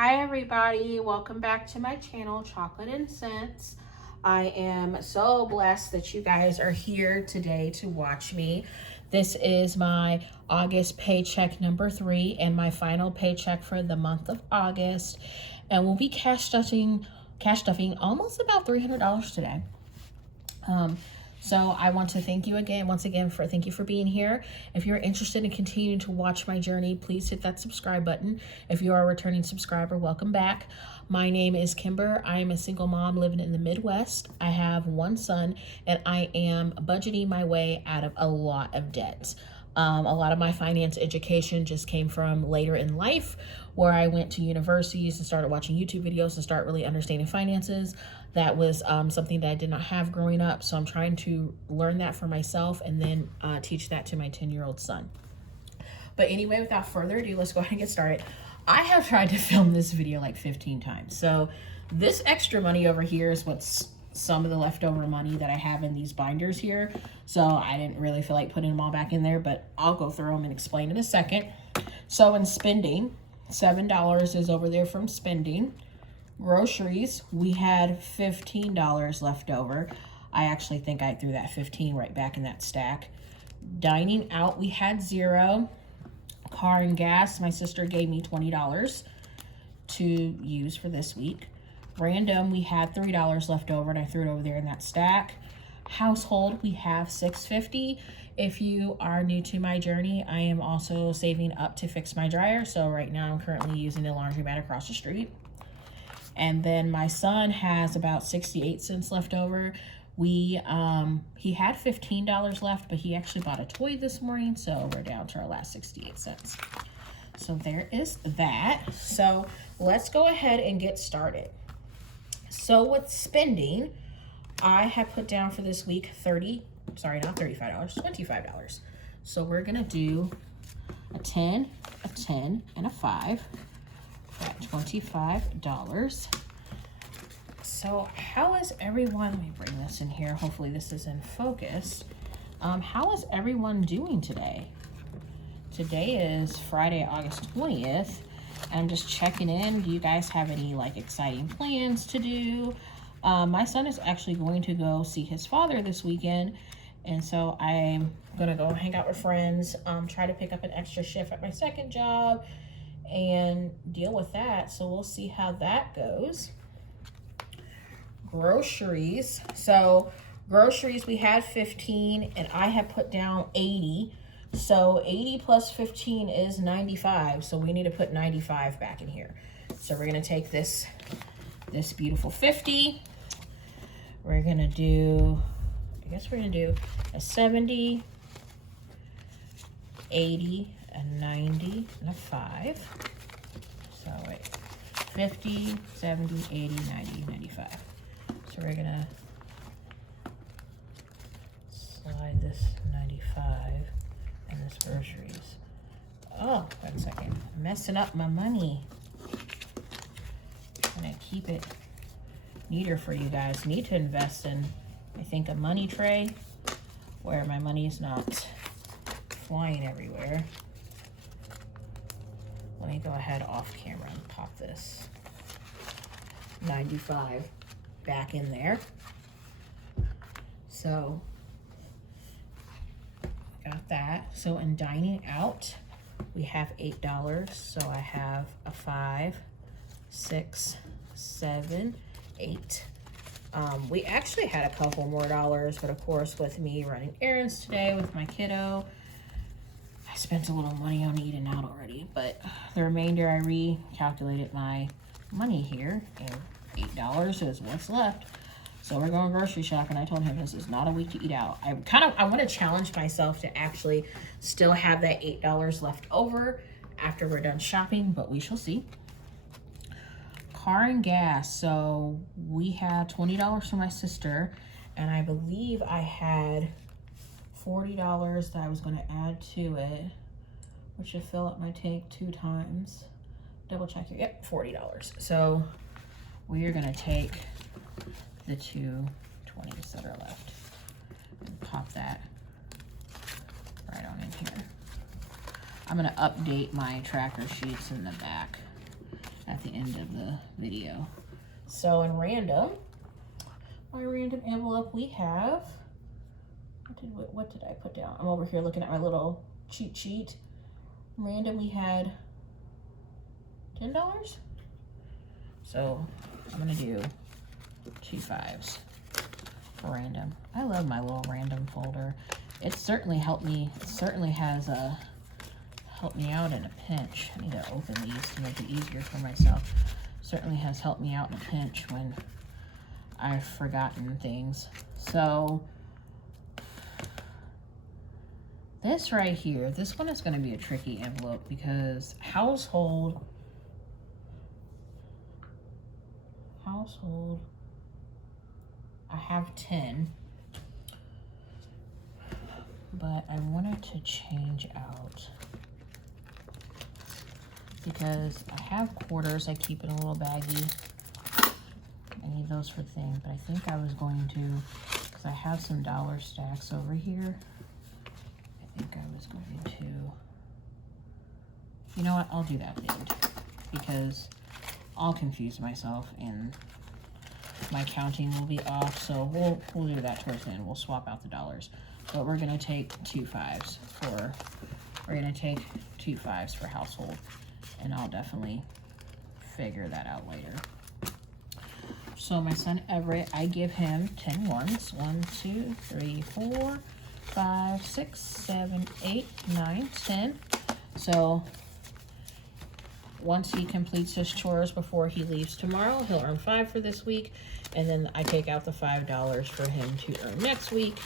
Hi everybody, welcome back to my channel, Chocolate and Scents. I am so blessed that you guys are here today to watch me. This is my August paycheck number 3 and my final paycheck for the month of August. And we'll be cash stuffing almost about $300 today. So I want to thank you once again for being here. If you're interested in continuing to watch my journey, please hit that subscribe button. If you are a returning subscriber, welcome back. My name is Kimber. I am a single mom living in the Midwest. I have one son and I am budgeting my way out of a lot of debt. A lot of my finance education just came from later in life, where I went to universities and started watching YouTube videos and start really understanding finances. That was something that I did not have growing up. So I'm trying to learn that for myself and then teach that to my 10-year-old son. But anyway, without further ado, let's go ahead and get started. I have tried to film this video like 15 times. So this extra money over here is what's some of the leftover money that I have in these binders here. So I didn't really feel like putting them all back in there, but I'll go through them and explain in a second. So in spending, $7 is over there from spending. Groceries, we had $15 left over. I actually think I threw that 15 right back in that stack. Dining out, we had 0. Car and gas, my sister gave me $20 to use for this week. Random, we had $3 left over and I threw it over there in that stack. Household, we have $6.50. If you are new to my journey, I am also saving up to fix my dryer. So right now I'm currently using the laundromat across the street. And then my son has about 68 cents left over. He had $15 left, but he actually bought a toy this morning. So we're down to our last 68 cents. So there is that. So let's go ahead and get started. So with spending, I have put down for this week $25. So we're gonna do a 10, a 10, and a 5 at $25. So how is everyone, let me bring this in here, hopefully this is in focus. How is everyone doing today? Today is Friday, August 20th. I'm just checking in. Do you guys have any like exciting plans to do? My son is actually going to go see his father this weekend. And so I'm gonna go hang out with friends, try to pick up an extra shift at my second job and deal with that. So we'll see how that goes. Groceries. So groceries, we had 15 and I have put down 80. So 80 plus 15 is 95. So we need to put 95 back in here. So we're gonna take this beautiful 50. We're gonna do, I guess we're gonna do a 70, 80, a 90, and a 5. So wait, 50, 70, 80, 90, 95. So we're gonna slide this 95 and this groceries. Oh, 1 second. I'm messing up my money. I'm gonna keep it neater for you guys. Need to invest in, I think, a money tray where my money is not flying everywhere. Let me go ahead off camera and pop this 95 back in there. So got that. So in dining out, we have $8. So I have a 5, 6, 7, 8. We actually had a couple more dollars, but of course with me running errands today with my kiddo, I spent a little money on eating out already, but the remainder I recalculated my money here and $8 is what's left. So we're going grocery shopping. I told him this is not a week to eat out. I want to challenge myself to actually still have that $8 left over after we're done shopping, but we shall see. Car and gas. So we had $20 for my sister, and I believe I had $40 that I was going to add to it, which should fill up my tank 2 times. Double check here. Yep, $40. So we are going to take the 2 20s that are left and pop that right on in here. I'm going to update my tracker sheets in the back at the end end of the video. So in random, my random envelope we have, what did I put down? I'm over here looking at my little cheat sheet. Random we had $10. So I'm gonna do 2 5s for random. I love my little random folder. It certainly helped me. It certainly has helped me out in a pinch. I need to open these to make it easier for myself. Certainly has helped me out in a pinch when I've forgotten things. So this right here, this one is going to be a tricky envelope because household, I have 10, but I wanted to change out because I have quarters I keep in a little baggie. I need those for things, but I think I was going to, because I have some dollar stacks over here, I think I was going to, you know what, I'll do that themed, because I'll confuse myself and my counting will be off, so we'll do that towards the end. We'll swap out the dollars, but we're gonna take 2 5s for, we're gonna take 2 5s for household, and I'll definitely figure that out later. So my son Everett, I give him 10 ones. 1, 2, 3, 4, 5, 6, 7, 8, 9, 10. So once he completes his chores before he leaves tomorrow, he'll earn 5 for this week. And then I take out the $5 for him to earn next week.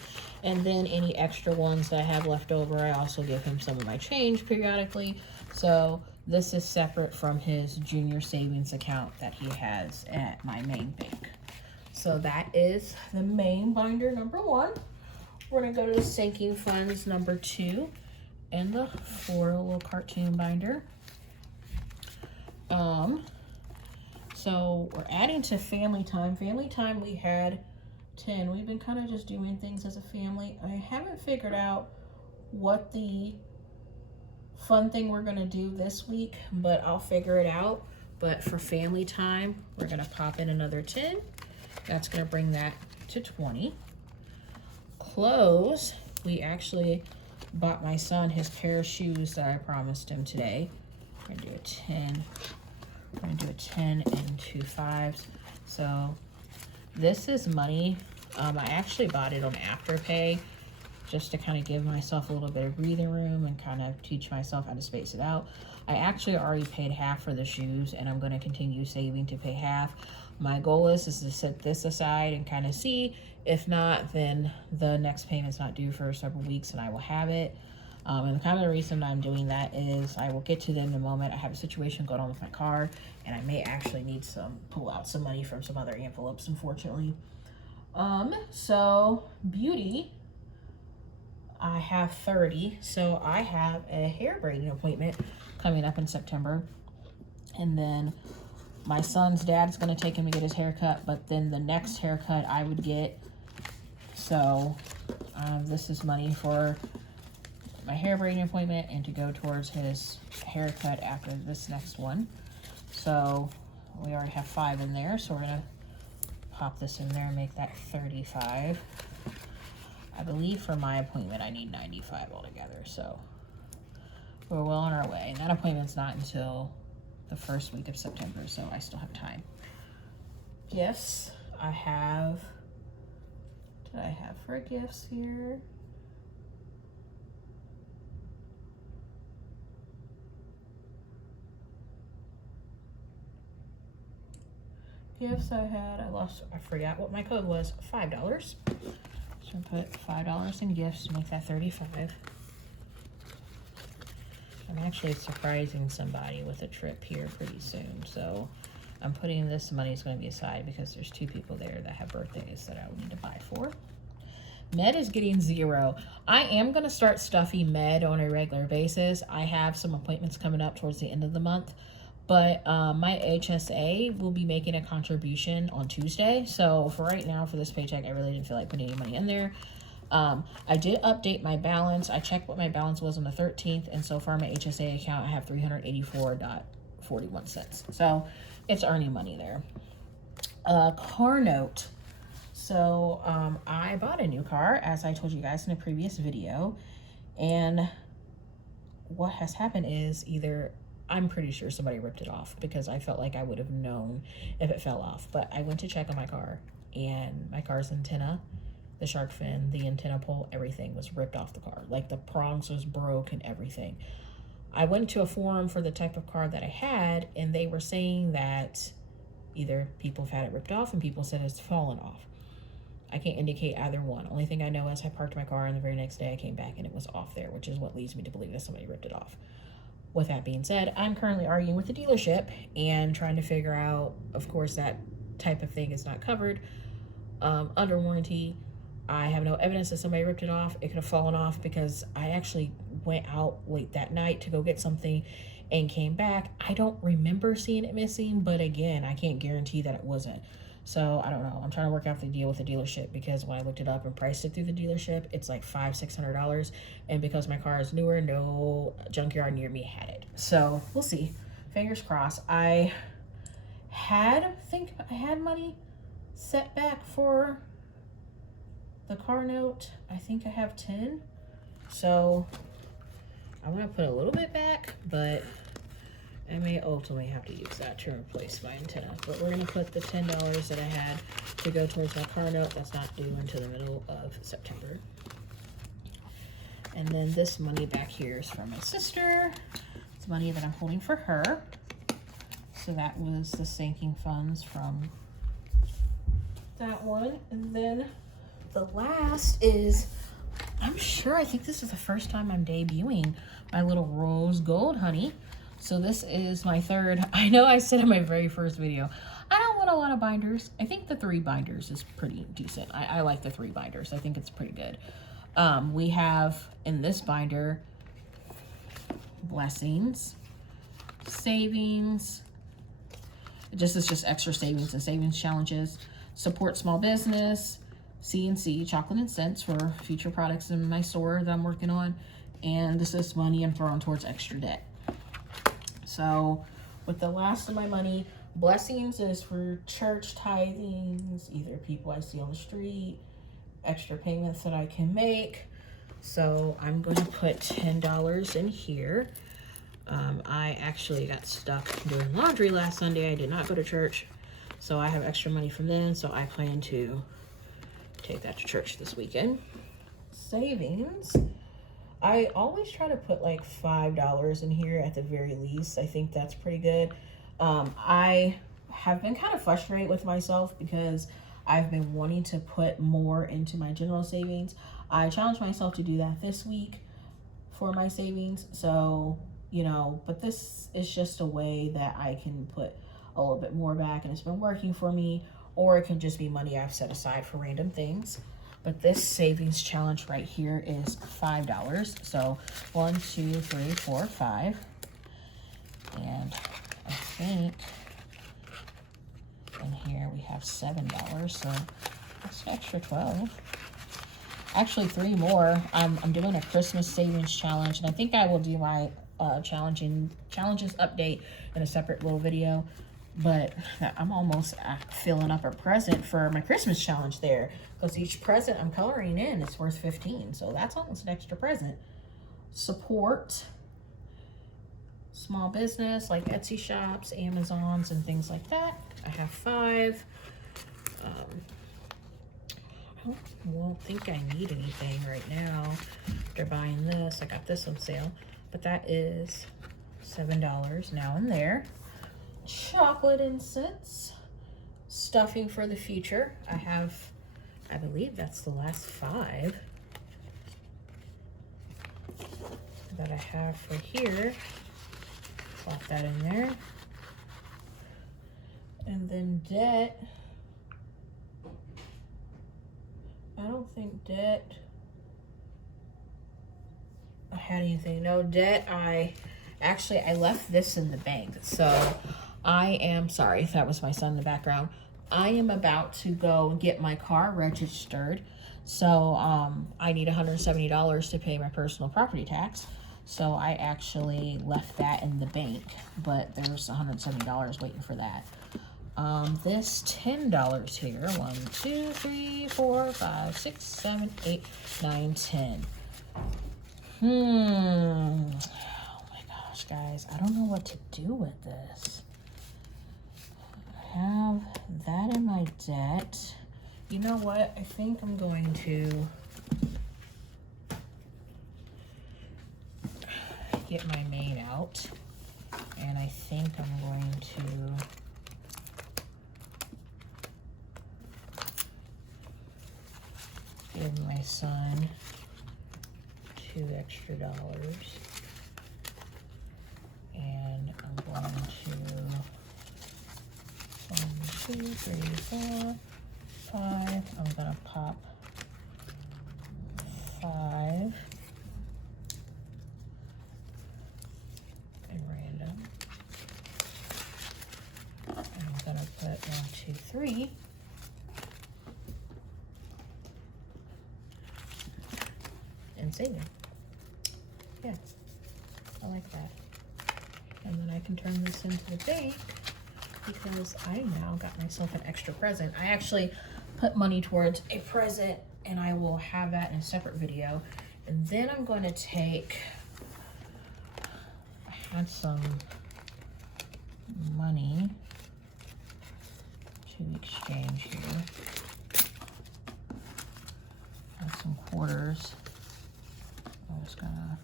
And then any extra ones that I have left over, I also give him some of my change periodically. So this is separate from his junior savings account that he has at my main bank. So that is the main binder number 1. We're gonna go to the sinking funds number 2 and the 4 little cartoon binder. So we're adding to family time. Family time we had 10. We've been kind of just doing things as a family. I haven't figured out what the fun thing we're gonna do this week, but I'll figure it out. But for family time, we're gonna pop in another 10. That's gonna bring that to 20. Clothes, we actually bought my son his pair of shoes that I promised him today. We're gonna do a 10. We're gonna do a 10 and 2 5s. So this is money. I actually bought it on Afterpay just to kind of give myself a little bit of breathing room and kind of teach myself how to space it out. I actually already paid half for the shoes, and I'm going to continue saving to pay half. My goal is to set this aside and kind of see. If not, then the next payment's not due for several weeks and I will have it. And kind of the reason I'm doing that is I will get to them in a moment. I have a situation going on with my car, and I may actually need pull out some money from some other envelopes, unfortunately. So beauty, I have 30. So I have a hair braiding appointment coming up in September. And then my son's dad's going to take him to get his haircut, but then the next haircut I would get. So this is money for my hair braiding appointment and to go towards his haircut after this next one. So we already have 5 in there, so we're gonna pop this in there and make that 35. I believe for my appointment I need 95 altogether, so we're well on our way. And that appointment's not until the first week of September, so I still have time. Gifts, I have, what did I have for gifts here? Gifts I had, I forgot what my code was, $5. So I put $5 in gifts to make that 35. I'm actually surprising somebody with a trip here pretty soon, so I'm putting this money is going to be aside because there's 2 people there that have birthdays that I would need to buy for. Med is getting 0. I am going to start stuffing Med on a regular basis. I have some appointments coming up towards the end of the month. But my HSA will be making a contribution on Tuesday. So for right now, for this paycheck, I really didn't feel like putting any money in there. I did update my balance. I checked what my balance was on the 13th. And so far, my HSA account, I have $384.41. So it's earning money there. Car note. So I bought a new car, as I told you guys in a previous video, and what has happened is I'm pretty sure somebody ripped it off, because I felt like I would have known if it fell off. But I went to check on my car, and my car's antenna, the shark fin, the antenna pole, everything was ripped off the car. Like the prongs was broke and everything. I went to a forum for the type of car that I had, and they were saying that either people have had it ripped off and people said it's fallen off. I can't indicate either one. Only thing I know is I parked my car, and the very next day I came back and it was off there, which is what leads me to believe that somebody ripped it off. With that being said, I'm currently arguing with the dealership and trying to figure out, of course, that type of thing is not covered under warranty. I have no evidence that somebody ripped it off. It could have fallen off because I actually went out late that night to go get something and came back. I don't remember seeing it missing, but again, I can't guarantee that it wasn't. So I don't know. I'm trying to work out the deal with the dealership, because when I looked it up and priced it through the dealership, it's like $500-600. And because my car is newer, no junkyard near me had it. So we'll see. Fingers crossed. I think I had money set back for the car note. I think I have 10. So I'm going to put a little bit back, but I may ultimately have to use that to replace my antenna. But we're going to put the $10 that I had to go towards my car note. That's not due until the middle of September. And then this money back here is from my sister. It's money that I'm holding for her. So that was the sinking funds from that one. And then the last is, I think this is the first time I'm debuting my little rose gold honey. So this is my third. I know I said in my very first video, I don't want a lot of binders. I think the 3 binders is pretty decent. I like the 3 binders. I think it's pretty good. We have in this binder, blessings, savings. It's just extra savings and savings challenges. Support small business, C&C, chocolate and cents for future products in my store that I'm working on. And this is money I'm throwing towards extra debt. So with the last of my money, blessings is for church tithings, either people I see on the street, extra payments that I can make. So I'm going to put $10 in here. I actually got stuck doing laundry last Sunday. I did not go to church, so I have extra money from then. So I plan to take that to church this weekend. Savings. I always try to put like $5 in here at the very least. I think that's pretty good. I have been kind of frustrated with myself because I've been wanting to put more into my general savings. I challenged myself to do that this week for my savings. So, but this is just a way that I can put a little bit more back, and it's been working for me. Or it can just be money I've set aside for random things. But this savings challenge right here is $5. So 1, 2, 3, 4, 5. And I think in here we have $7. So that's an extra 12. Actually 3 more. I'm doing a Christmas savings challenge, and I think I will do my challenges update in a separate little video. But I'm almost filling up a present for my Christmas challenge there, because each present I'm coloring in is worth 15. So that's almost an extra present. Support small business like Etsy shops, Amazons, and things like that. I have 5. I don't think I need anything right now after buying this. I got this on sale, but that is $7 now and there. Chocolate and cents, stuffing for the future. I believe that's the last 5 that I have for here. Pop that in there. And then debt. I don't think debt I had anything. No debt. I left this in the bank. So I am sorry, that was my son in the background. I am about to go and get my car registered. So I need $170 to pay my personal property tax. So I actually left that in the bank, but there's $170 waiting for that. This $10 here, 1, 2, 3, 4, 5, 6, 7, 8, 9, 10. Oh my gosh, guys, I don't know what to do with this. I have that in my debt. You know what? I think I'm going to get my main out, and I think I'm going to give my son $2 extra, and I'm going to 1, 2, 3, 4, 5. I'm gonna pop 5 and random. And I'm gonna put 1, 2, 3. And saving. Yeah, I like that. And then I can turn this into the bank because I now got myself an extra present. I actually put money towards a present, and I will have that in a separate video. And then I'm going to take, I had some money to exchange here. I have some quarters. I'm just gonna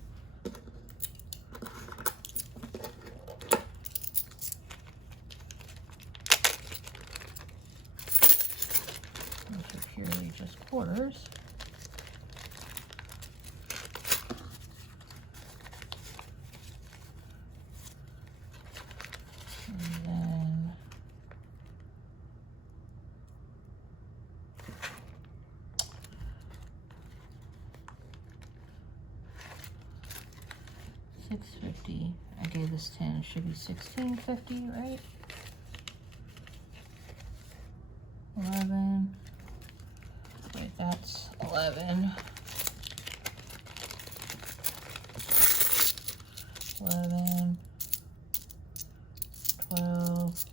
these are purely just quarters. And then $6.50. I gave this 10. It should be $16.50, right? 11. Wait, that's 11. 11. 12.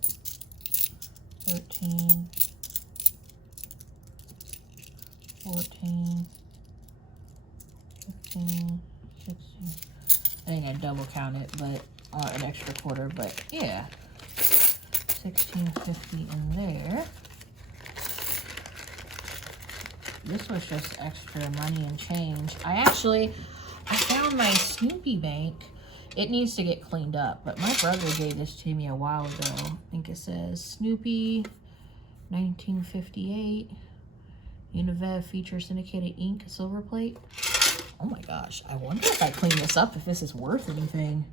13. 14. 15. 16. I think I double count it, but an extra quarter, but yeah. $16.50 in there. This was just extra money and change. I found my Snoopy bank. It needs to get cleaned up, but my brother gave this to me a while ago. I think it says Snoopy 1958 Univev Feature Syndicated Ink Silver Plate. Oh my gosh, I wonder if I clean this up, if this is worth anything.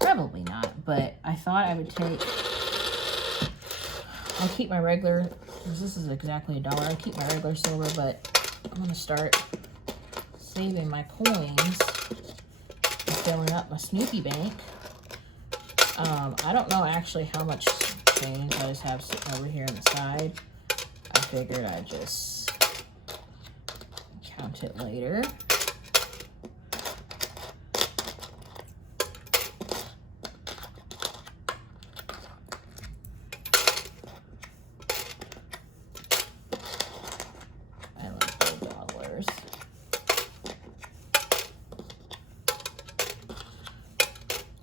Probably not, but I thought I would take, I keep my regular, because this is exactly $1. I keep my regular silver, but I'm gonna start saving my coins and filling up my Snoopy bank. I don't know actually how much change I just have sitting over here on the side. I figured I'd just count it later.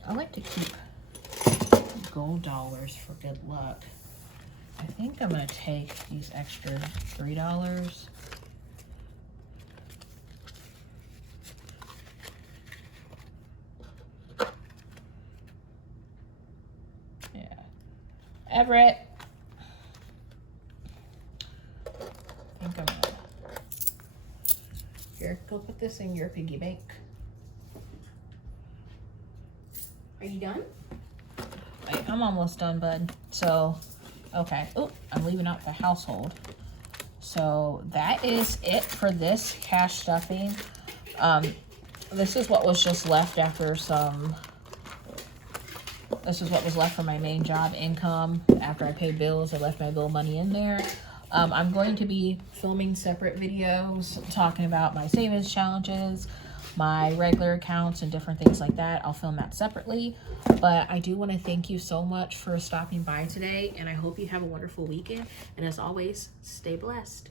I like to keep gold dollars for good luck. I think I'm going to take these extra $3. Yeah. Everett. I think I'm going to... Here, go put this in your piggy bank. Are you done? I'm almost done, bud. So, okay. Oh, I'm leaving out the household. So that is it for this cash stuffing. This is what was just left after some... This is what was left from my main job income. After I paid bills, I left my bill money in there. I'm going to be filming separate videos talking about my savings challenges. my regular accounts and different things like that, I'll film that separately. But I do want to thank you so much for stopping by today, and I hope you have a wonderful weekend. And as always, stay blessed.